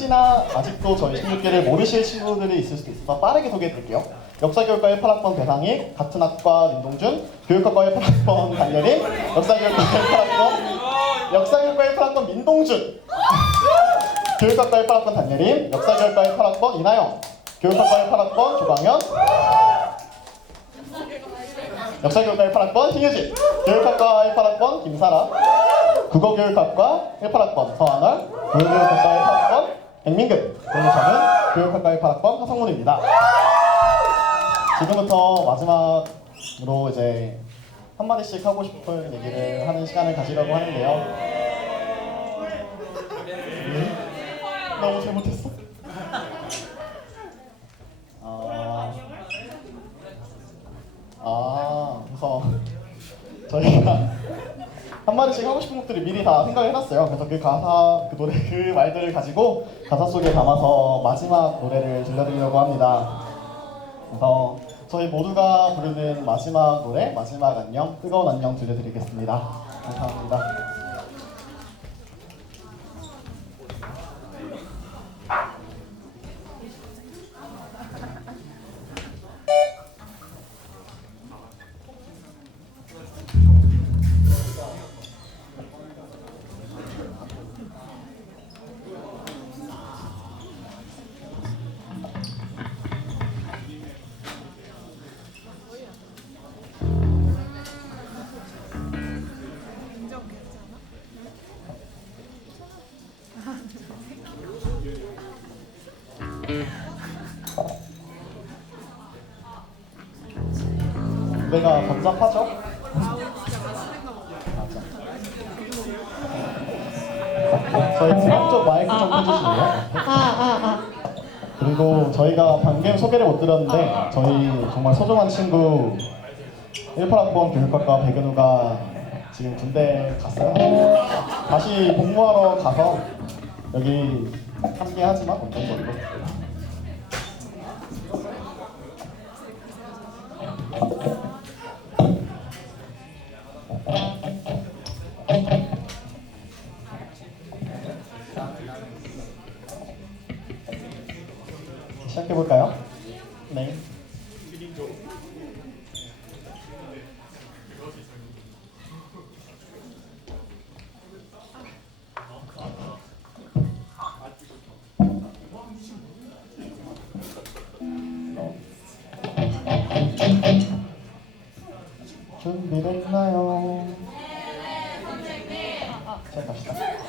혹시나 아직도 저희 16개를 모르실 친구들이 있을 수도 있어서 빠르게 소개해 드릴게요. 역사교육과 18학번 배상희, 같은 학과 민동준, 교육학과 18학번 달려림, 역사교육과 18학번, 역사교육과 18학번 민동준, 교육학과 18학번 달려림, 역사교육과 18학번 이나영, 교육학과 18학번 조광현, 역사교육과 18학번 신유진, 교육학과 18학번 김사라, 국어교육학과 18학번 서한월, 교육교육학과 18학번 백민근, 그리고 저는 교육학과 18학번 하성문입니다. 지금부터 마지막으로 이제 한마디씩 하고 싶은 얘기를 하는 시간을 가지려고 하는데요. 네? 너무 잘못했어. 아, 아, 그래서 저희가 한마디씩 하고 싶은 것들을 미리 다 생각을 해놨어요. 그래서 그 가사, 그 노래, 그 말들을 가지고 가사 속에 담아서 마지막 노래를 들려드리려고 합니다. 그래서 저희 모두가 부르는 마지막 노래, 마지막 안녕, 뜨거운 안녕 들려드리겠습니다. 감사합니다. 노래가 번잡하죠? 맞아. 저희 지금 쪽 마이크 좀 해주실래요? 그리고 저희가 방금 소개를 못 드렸는데 저희 정말 소중한 친구 18학번 교육학과 백은우가 지금 군대 갔어요. 다시 복무하러 가서 여기 함께 하지만 어떤 걸로 시작해 볼까요? 네. 준비됐나요? 네, 선생님. 시작합시다.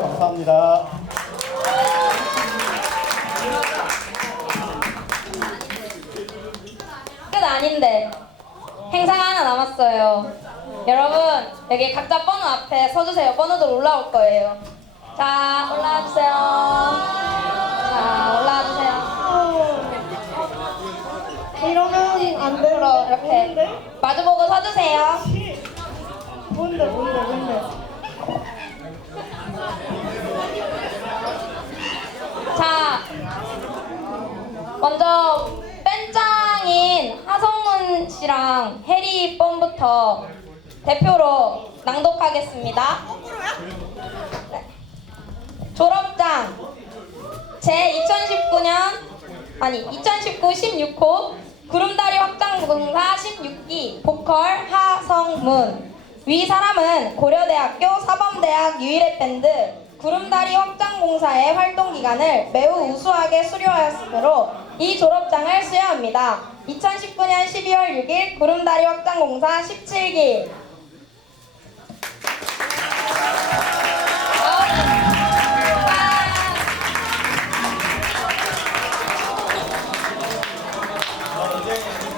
감사합니다. 끝 아닌데 행사가 하나 남았어요. 여러분 여기 각자 번호 앞에 서주세요. 번호들 올라올 거예요. 자 올라와 주세요. 자 올라와 주세요. 이러면 안 돼. 앞으로 이렇게? 마주보고 서주세요. 뭔데 뭔데 뭔데? 자 먼저 뺀짱인 하성문 씨랑 해리 뻔부터 대표로 낭독하겠습니다. 네. 졸업장 제 2019년 아니 2019 16호 구름다리 확장공사 16기 보컬 하성문 위 사람은 고려대학교 사범대학 유일의 밴드 구름다리 확장공사의 활동 기간을 매우 우수하게 수료하였으므로 이 졸업장을 수여합니다. 2019년 12월 6일 구름다리 확장공사 17기 이제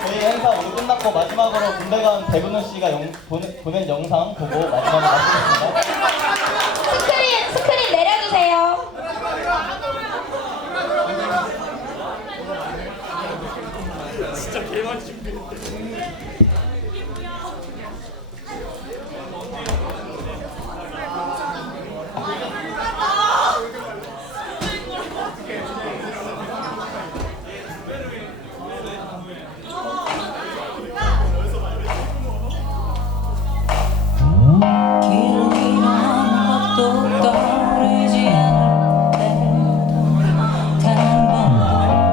저희 행사 오늘 끝났고 마지막으로 군대 간 백은호 씨가 영, 보내, 보낸 영상 보고 마지막으로 마치겠습니다. 스크린 스크린 내려주세요. 진짜 개만 준비했대.